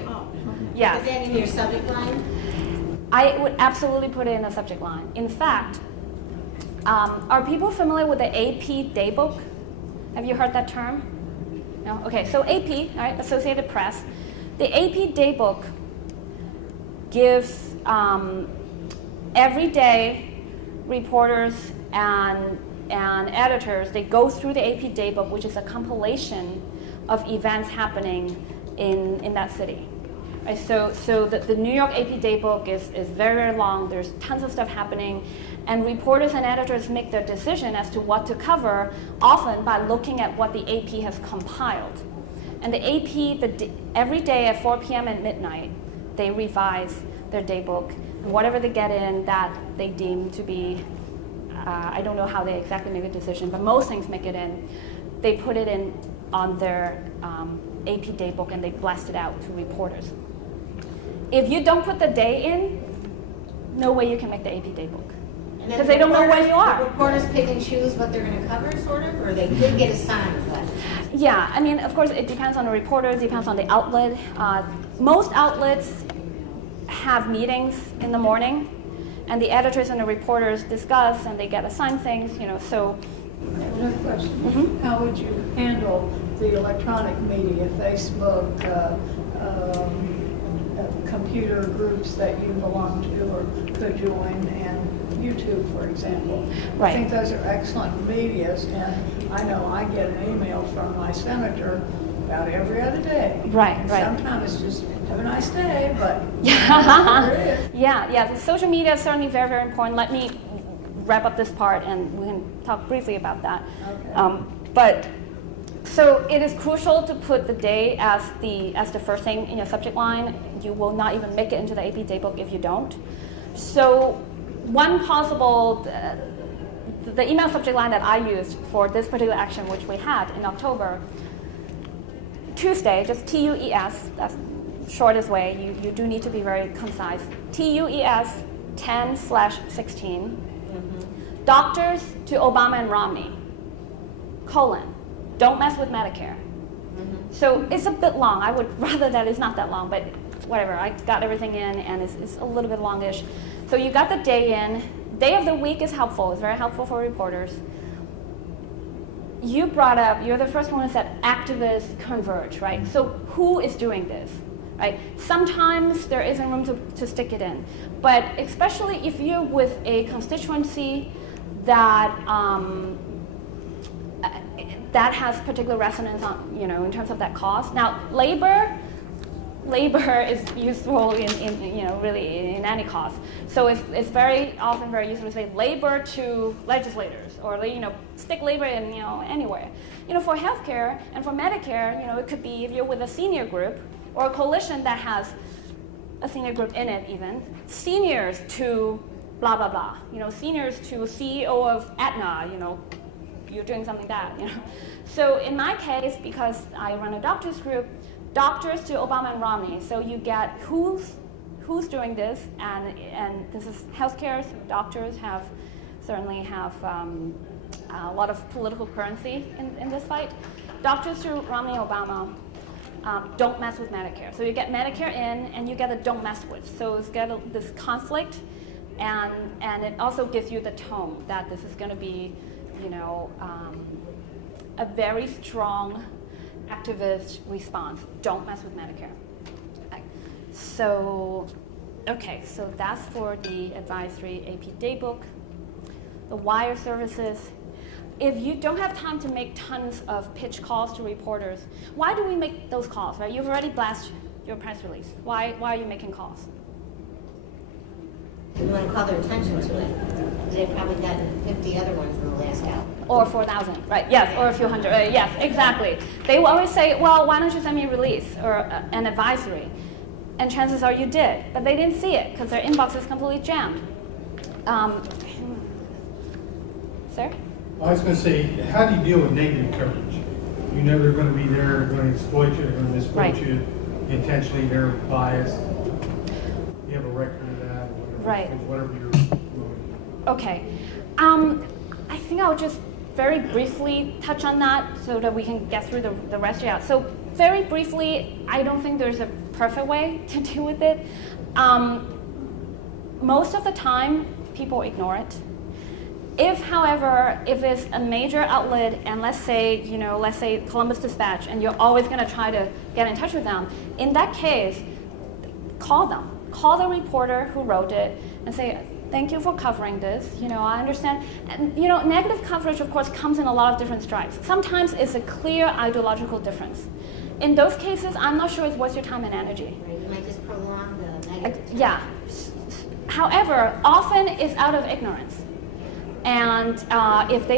Yes. Put that in your subject line? I would absolutely put it in a subject line. In fact, are people familiar with the AP Daybook? Have you heard that term? No? Okay, so AP, all right, Associated Press. The AP Daybook gives every day reporters and editors, they go through the AP Daybook, which is a compilation of events happening in that city. Right, so the New York AP Daybook is very, very long. There's tons of stuff happening. And reporters and editors make their decision as to what to cover, often by looking at what the AP has compiled. And the AP, every day at 4 p.m. and midnight, they revise their daybook. And whatever they get in that they deem to be, I don't know how they exactly make a decision, but most things make it in. They put it in on their AP Daybook and they blast it out to reporters. If you don't put the day in, no way you can make the AP Daybook. And then 'Cause they don't know where you are. The reporters pick and choose what they're gonna cover, sort of, or they could get assigned, but. Yeah, I mean, of course, it depends on the reporter, it depends on the outlet. Most outlets have meetings in the morning, and the editors and the reporters discuss, and they get assigned things, so. Another question. How would you handle the electronic media, Facebook, computer groups that you belong to or could join, and YouTube, for example? Right. I think those are excellent medias, and I know I get an email from my senator about every other day. Right, And right. sometimes it's just, have a nice day, but Yeah, there it is. yeah, the social media is certainly very, very important. Let me wrap up this part and we can talk briefly about that. Okay. So it is crucial to put the day as the first thing in your subject line. You will not even make it into the AP Daybook if you don't. So one possible, the email subject line that I used for this particular action, which we had in October, Tuesday, just TUES, that's shortest way, you do need to be very concise. TUES 10/16, doctors to Obama and Romney, don't mess with Medicare. So it's a bit long. I would rather that it's not that long, but whatever. I got everything in, and it's a little bit longish. So you got the day in. Day of the week is helpful. It's very helpful for reporters. You brought up, you're the first one who said activists converge, right? So who is doing this, right? Sometimes there isn't room to stick it in, but especially if you're with a constituency that that has particular resonance on, in terms of that cause. Now, labor is useful in really in any cause. So it's very often very useful to say labor to legislators, or stick labor in anywhere. For healthcare and for Medicare, it could be if you're with a senior group or a coalition that has a senior group in it, even seniors to blah blah blah. Seniors to CEO of Aetna. You're doing something that. So in my case, because I run a doctors group, doctors to Obama and Romney. So you get who's doing this, and this is healthcare. So doctors certainly have a lot of political currency in this fight. Doctors to Romney, Obama. Don't mess with Medicare. So you get Medicare in, and you get a don't mess with. So it's got this conflict, and it also gives you the tone that this is going to be, a very strong activist response. Don't mess with Medicare. Okay. So that's for the advisory AP Daybook. The wire services. If you don't have time to make tons of pitch calls to reporters, why do we make those calls, right? You've already blasted your press release. Why are you making calls? We want to call their attention to it. They've probably gotten 50 other ones in the last hour. Or 4,000, right? Yes, or a few hundred. Yes, exactly. They will always say, well, why don't you send me a release or an advisory? And chances are you did, but they didn't see it because their inbox is completely jammed. Sir? I was going to say, how do you deal with negative coverage? You know they're going to be there, they're going to exploit you, they're going to misquote Right. you intentionally, they're biased. You have a record of that, or Right. whatever you're doing. Okay. I think I'll just very briefly touch on that so that we can get through the rest out. So very briefly, I don't think there's a perfect way to deal with it. Most of the time, people ignore it. If, however, if it's a major outlet, and let's say Columbus Dispatch, and you're always going to try to get in touch with them, in that case, call them. Call the reporter who wrote it and say, thank you for covering this. I understand. And, negative coverage, of course, comes in a lot of different stripes. Sometimes it's a clear ideological difference. In those cases, I'm not sure it's worth your time and energy. Right, you might just prolong the negative. Yeah. However, often it's out of ignorance. And if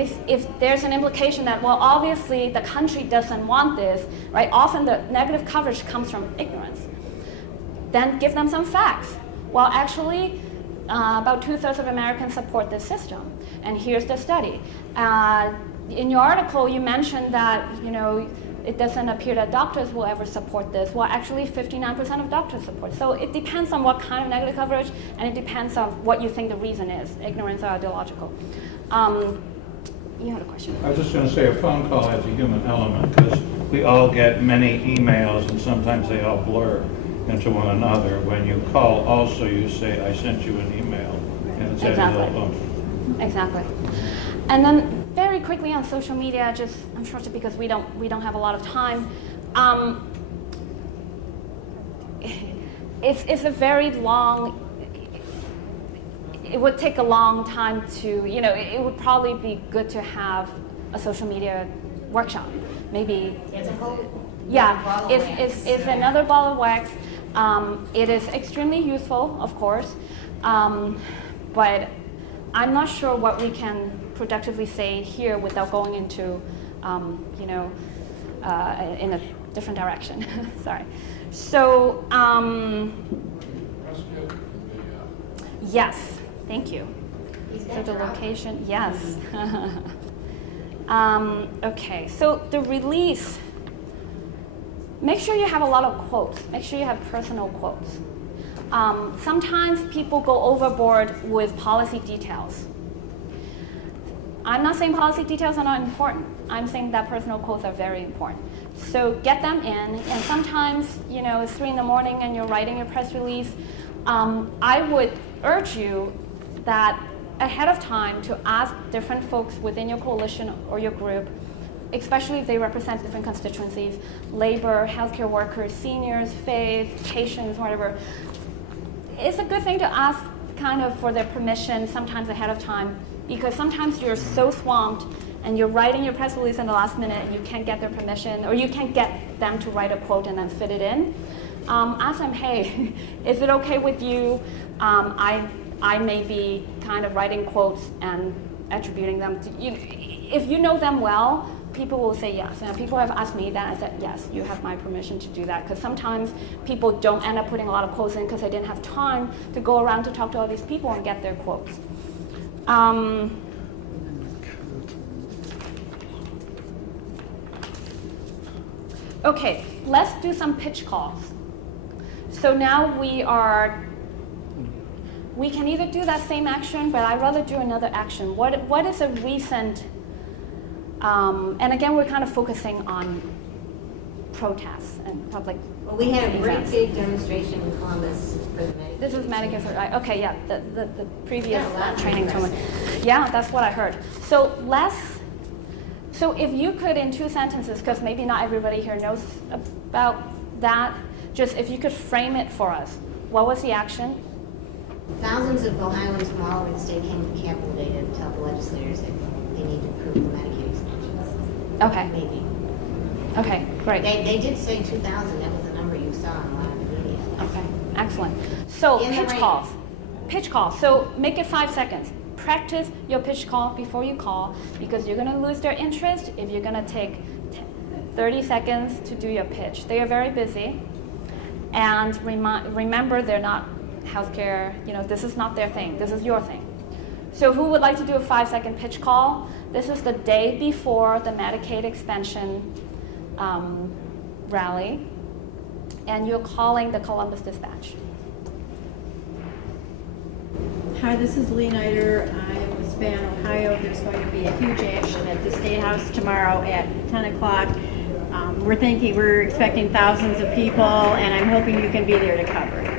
there's an implication that, well, obviously the country doesn't want this, right? Often the negative coverage comes from ignorance. Then give them some facts. Well, actually, about 2/3 of Americans support this system, and here's the study. In your article, you mentioned that it doesn't appear that doctors will ever support this. Well, actually 59% of doctors support. So it depends on what kind of negative coverage, and it depends on what you think the reason is, ignorance or ideological. You had a question? I was just going to say a phone call has a human element because we all get many emails and sometimes they all blur into one another. When you call also you say, I sent you an email. And it's Exactly. a little oomph. Exactly. And then very quickly on social media, just I'm sure it's because we don't have a lot of time. It's a very long. It would take a long time to, it would probably be good to have a social media workshop. Maybe. It's a whole. Yeah, ball of it's wax. another ball of wax. It is extremely useful, of course, but I'm not sure what we can productively say here without going into, in a different direction. Sorry. So, yes, thank you. So the location, yes. Okay, so the release. Make sure you have a lot of quotes. Make sure you have personal quotes. Sometimes people go overboard with policy details. I'm not saying policy details are not important. I'm saying that personal quotes are very important. So get them in, and sometimes, it's 3 in the morning and you're writing your press release. I would urge you that ahead of time to ask different folks within your coalition or your group, especially if they represent different constituencies, labor, healthcare workers, seniors, faith, patients, whatever. It's a good thing to ask kind of for their permission sometimes ahead of time, because sometimes you're so swamped and you're writing your press release in the last minute and you can't get their permission, or you can't get them to write a quote and then fit it in. Ask them, hey, is it okay with you? I may be kind of writing quotes and attributing them to you. If you know them well, people will say yes. And people have asked me that. I said, yes, you have my permission to do that. Because sometimes people don't end up putting a lot of quotes in because they didn't have time to go around to talk to all these people and get their quotes. Okay, let's do some pitch calls. So now we can either do that same action, but I'd rather do another action. What is a recent, and again, we're kind of focusing on protests and public Well, we had a great events. big demonstration in Columbus for the Medicare. This is Medicare, right? Okay, yeah, the previous Yeah, a lot of training told me. progressive. Yeah, that's what I heard. So if you could, in 2 sentences, because maybe not everybody here knows about that, just if you could frame it for us. What was the action? Thousands of Ohioans from all over the state came to the Capitol today to tell the legislators that they need to approve the Medicaid extensions. Okay, Maybe. okay, great. They did say 2,000. That was the number you saw in a lot of the media. Okay, excellent. So In the pitch rain. calls. Pitch calls. So make it 5 seconds. Practice your pitch call before you call, because you're going to lose their interest if you're going to take 30 seconds to do your pitch. They are very busy. And remember, they're not healthcare. This is not their thing. This is your thing. So who would like to do a 5-second pitch call? This is the day before the Medicaid expansion rally, and you're calling the Columbus Dispatch. Hi, this is Lee Nider. I am with Span, Ohio. There's going to be a huge action at the State House tomorrow at 10 o'clock. We're expecting thousands of people, and I'm hoping you can be there to cover it.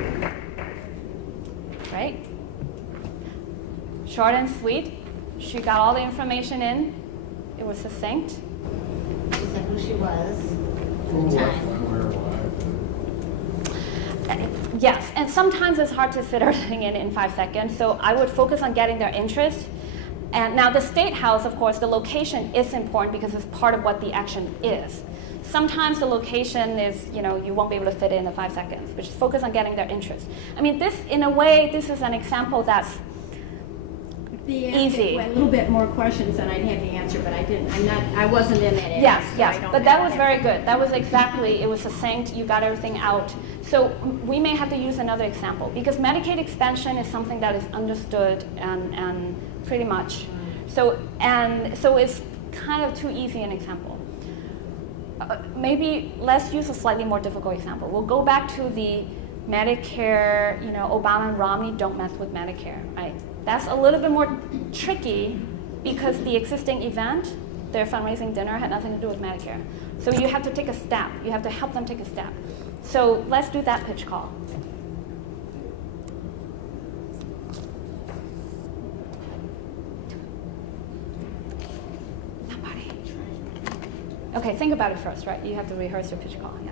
Right? Short and sweet. She got all the information in. It was succinct. She said who she was, Who, and the what, time. when, where, why. Yes, and sometimes it's hard to fit everything in 5 seconds, so I would focus on getting their interest. And now the State House, of course, the location is important because it's part of what the action is. Sometimes the location is, you won't be able to fit it in the 5 seconds, but just focus on getting their interest. I mean, this, in a way, this is an example that's easy. A little bit more questions than I'd have to answer, but I wasn't in that area. Yes, so yes, I don't but that have was very good. That was exactly, it was succinct, you got everything out. So we may have to use another example, because Medicaid expansion is something that is understood and pretty much. So it's kind of too easy an example. maybe let's use a slightly more difficult example. We'll go back to the Medicare, Obama and Romney don't mess with Medicare, right? That's a little bit more tricky because the existing event, their fundraising dinner, had nothing to do with Medicare. So you have to take a step. You have to help them take a step. So let's do that pitch call. Somebody. Okay, think about it first, right? You have to rehearse your pitch call, yeah.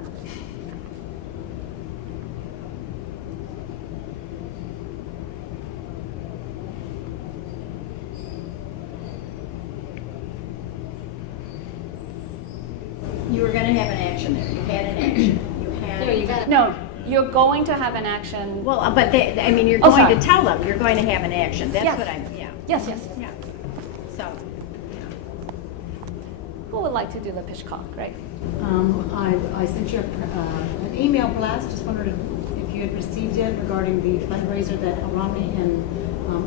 You were gonna have an action there, you had an action, you had. Here, you got it. No, you're going to have an action. Well, but you're Oh, going sorry. to tell them, you're going to have an action, that's Yes. what I'm, yeah. Yes, yes. Yeah, so. Who would like to do the pitch call? Great. I sent you an email blast, just wondered if you had received it regarding the fundraiser that Romney and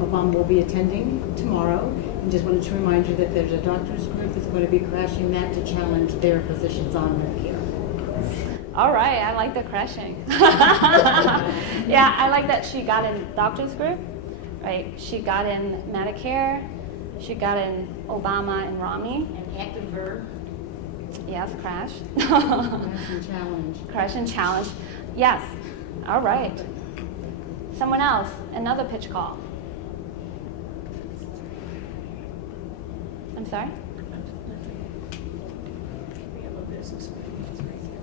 Obama will be attending tomorrow. And just wanted to remind you that there's a doctors group that's going to be crashing that to challenge their positions on Medicare. All right, I like the crashing. Yeah, I like that she got in doctors group, right? She got in Medicare, she got in Obama and Romney. An active verb, Yes, crash. crash and challenge. Crash and challenge. Yes. All right. Someone else, another pitch call. I'm sorry?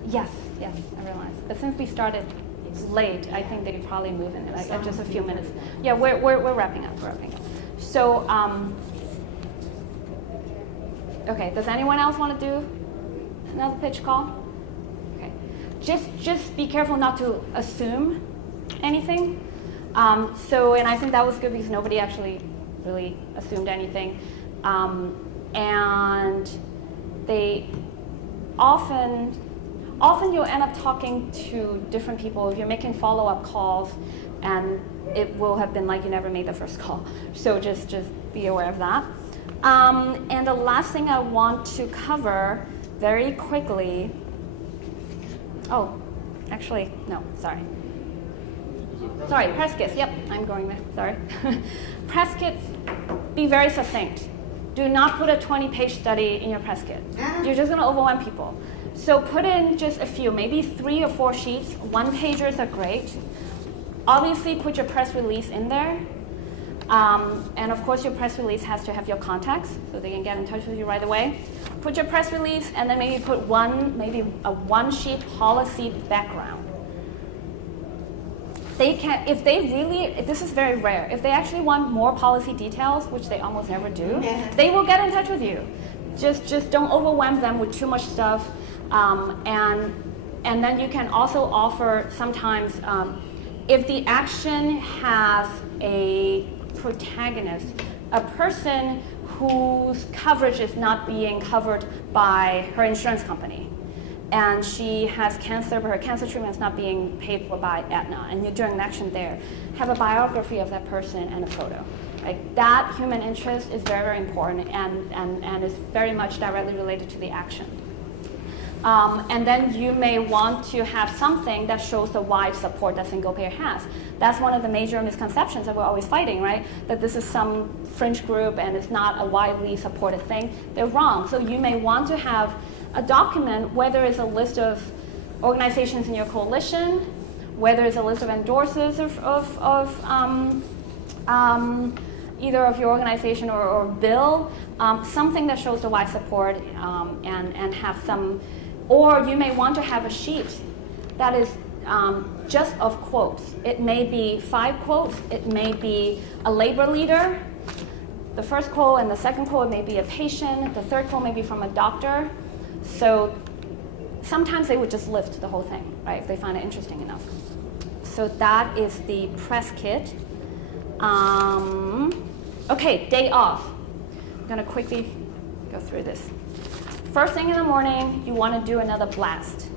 Yes, yes, I realize. But since we started late, I think they probably move in like just a few minutes. Yeah, we're wrapping up. We're wrapping up. So, okay. Does anyone else want to do another pitch call? Okay. Just be careful not to assume anything. And I think that was good because nobody actually really assumed anything. And they often you'll end up talking to different people if you're making follow-up calls, and it will have been like you never made the first call. So just be aware of that. And the last thing I want to cover very quickly. Oh, actually, no, sorry. Sorry, press kits. Yep, I'm going there. Sorry. Press kits, be very succinct. Do not put a 20-page study in your press kit. You're just going to overwhelm people. So put in just a few, maybe 3 or 4 sheets. One-pagers are great. Obviously, put your press release in there. And of course, your press release has to have your contacts so they can get in touch with you right away. Put your press release, and then maybe put a one-sheet policy background. They can, if they really, this is very rare, if they actually want more policy details, which they almost never do, they will get in touch with you. Just don't overwhelm them with too much stuff. And then you can also offer sometimes, if the action has a protagonist, a person whose coverage is not being covered by her insurance company, and she has cancer, but her cancer treatment is not being paid for by Aetna, and you're doing an action there, have a biography of that person and a photo. Like that human interest is very, very important and is very much directly related to the action. And then you may want to have something that shows the wide support that single payer has. That's one of the major misconceptions that we're always fighting, right? That this is some fringe group and it's not a widely supported thing. They're wrong. So you may want to have a document where there is a list of organizations in your coalition, where there is a list of endorsers of either of your organization or bill, something that shows the wide support and have some, or you may want to have a sheet that is just of quotes. It may be 5 quotes, it may be a labor leader. The first quote and the second quote may be a patient, the third quote may be from a doctor. So sometimes they would just lift the whole thing, right, if they find it interesting enough. So that is the press kit. Okay, day off. I'm gonna quickly go through this. First thing in the morning, you wanna do another blast.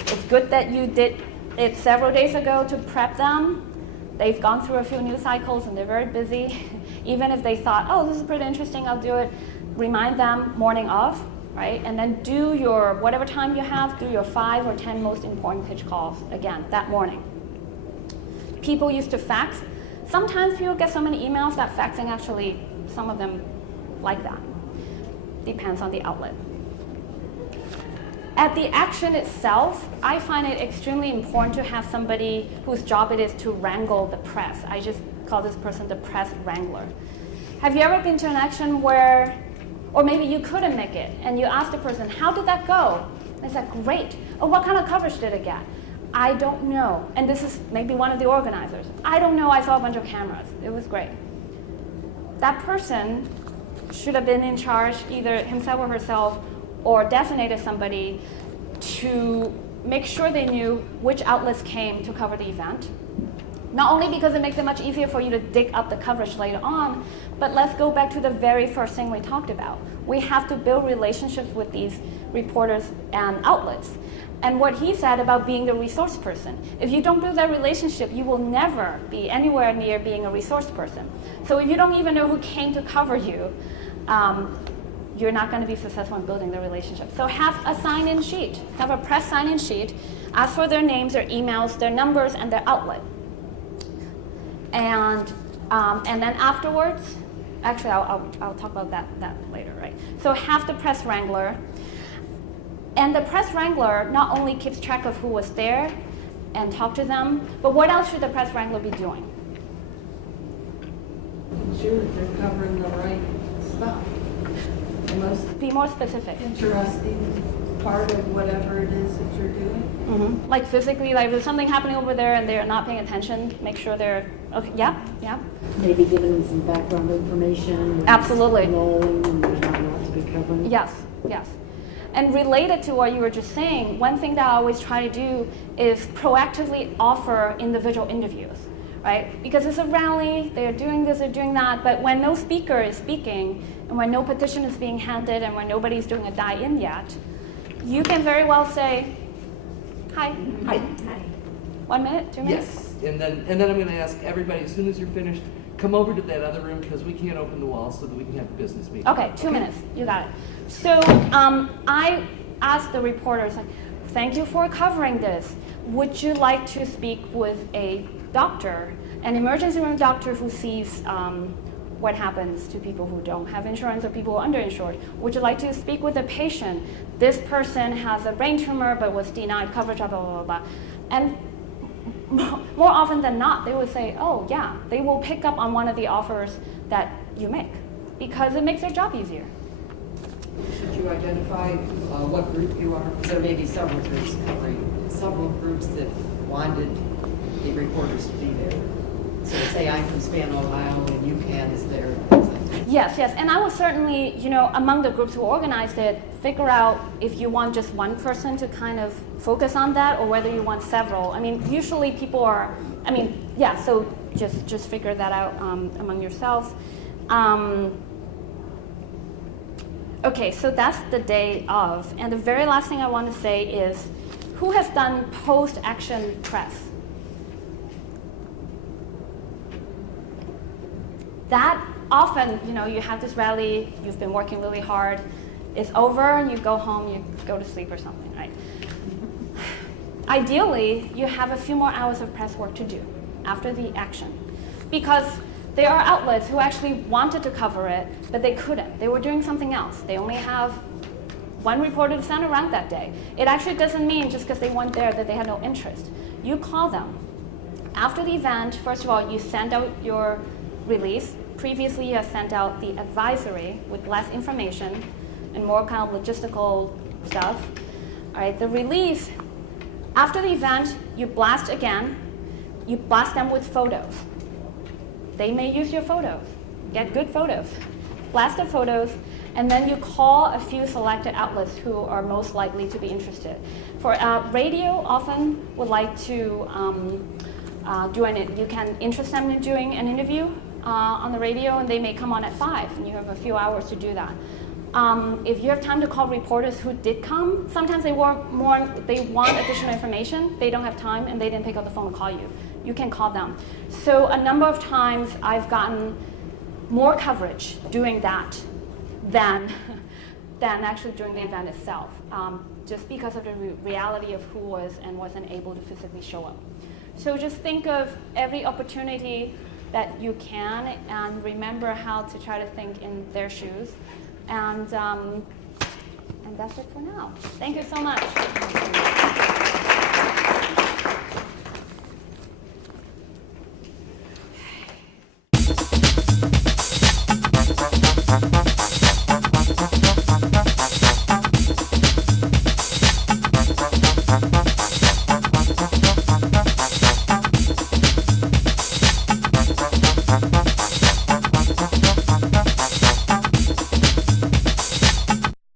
It's good that you did it several days ago to prep them. They've gone through a few news cycles and they're very busy. Even if they thought, oh, this is pretty interesting, I'll do it, remind them morning of. right? And then do your, whatever time you have, do your 5 or 10 most important pitch calls again that morning. People used to fax. Sometimes people get so many emails that faxing actually, some of them like that. Depends on the outlet. At the action itself, I find it extremely important to have somebody whose job it is to wrangle the press. I just call this person the press wrangler. Have you ever been to an action where, or maybe you couldn't make it, and you ask the person, how did that go? And it's like, great. Oh, what kind of coverage did it get? I don't know. And this is maybe one of the organizers. I don't know, I saw a bunch of cameras. It was great. That person should have been in charge, either himself or herself, or designated somebody to make sure they knew which outlets came to cover the event. Not only because it makes it much easier for you to dig up the coverage later on, but let's go back to the very first thing we talked about. We have to build relationships with these reporters and outlets. And what he said about being the resource person. If you don't build that relationship, you will never be anywhere near being a resource person. So if you don't even know who came to cover you, you're not going to be successful in building the relationship. So have a sign-in sheet. Have a press sign-in sheet. Ask for their names, their emails, their numbers, and their outlet. And then afterwards, actually, I'll talk about that later, right? So have the press wrangler. And the press wrangler not only keeps track of who was there and talk to them, but what else should the press wrangler be doing? Ensure that they're covering the right stuff. The most Be more specific. interesting part of whatever it is that you're doing. Mm-hmm. Like physically, like if there's something happening over there and they're not paying attention, make sure they're, okay, yeah. Maybe giving them some background information. Absolutely. Rolling and there's not a lot to be covering. Yes. And related to what you were just saying, one thing that I always try to do is proactively offer individual interviews, right? Because it's a rally, they're doing this, they're doing that, but when no speaker is speaking, and when no petition is being handed, and when nobody's doing a die-in yet, you can very well say, hi. 1 minute, 2 minutes? Yes, and then I'm going to ask everybody, as soon as you're finished, come over to that other room because we can't open the walls so that we can have a business meeting. Okay, 2 minutes, you got it. So I asked the reporters, like, thank you for covering this. Would you like to speak with a doctor, an emergency room doctor who sees what happens to people who don't have insurance or people who are underinsured? Would you like to speak with a patient? This person has a brain tumor but was denied coverage, blah, blah, blah, blah. And more often than not, they would say, oh yeah, they will pick up on one of the offers that you make because it makes their job easier. Should you identify what group you are? Because there may be several groups covering, several groups that wanted the reporters to be there. So say I'm from Span, Ohio, and UCAN is there. Yes, and I would certainly, among the groups who organized it, figure out if you want just one person to kind of focus on that or whether you want several. I mean, usually people are, so just figure that out among yourself. Okay, so that's the day of. And the very last thing I want to say is, who has done post-action press? That often, you have this rally, you've been working really hard, it's over, and you go home, you go to sleep or something, right? Ideally, you have a few more hours of press work to do after the action, because there are outlets who actually wanted to cover it, but they couldn't. They were doing something else. They only have one reporter to send around that day. It actually doesn't mean just because they weren't there that they had no interest. You call them. After the event, first of all, you send out your release. Previously, you have sent out the advisory with less information and more kind of logistical stuff. All right, the release, after the event, you blast again. You blast them with photos. They may use your photos. Get good photos. Blast the photos, and then you call a few selected outlets who are most likely to be interested. For radio, often would like to you can interest them in doing an interview on the radio, and they may come on at 5, and you have a few hours to do that. If you have time to call reporters who did come, sometimes they want additional information, they don't have time, and they didn't pick up the phone to call you. You can call them. So a number of times I've gotten more coverage doing that than than actually during the event itself, just because of the reality of who was and wasn't able to physically show up. So just think of every opportunity that you can, and remember how to try to think in their shoes. And that's it for now. Thank you so much.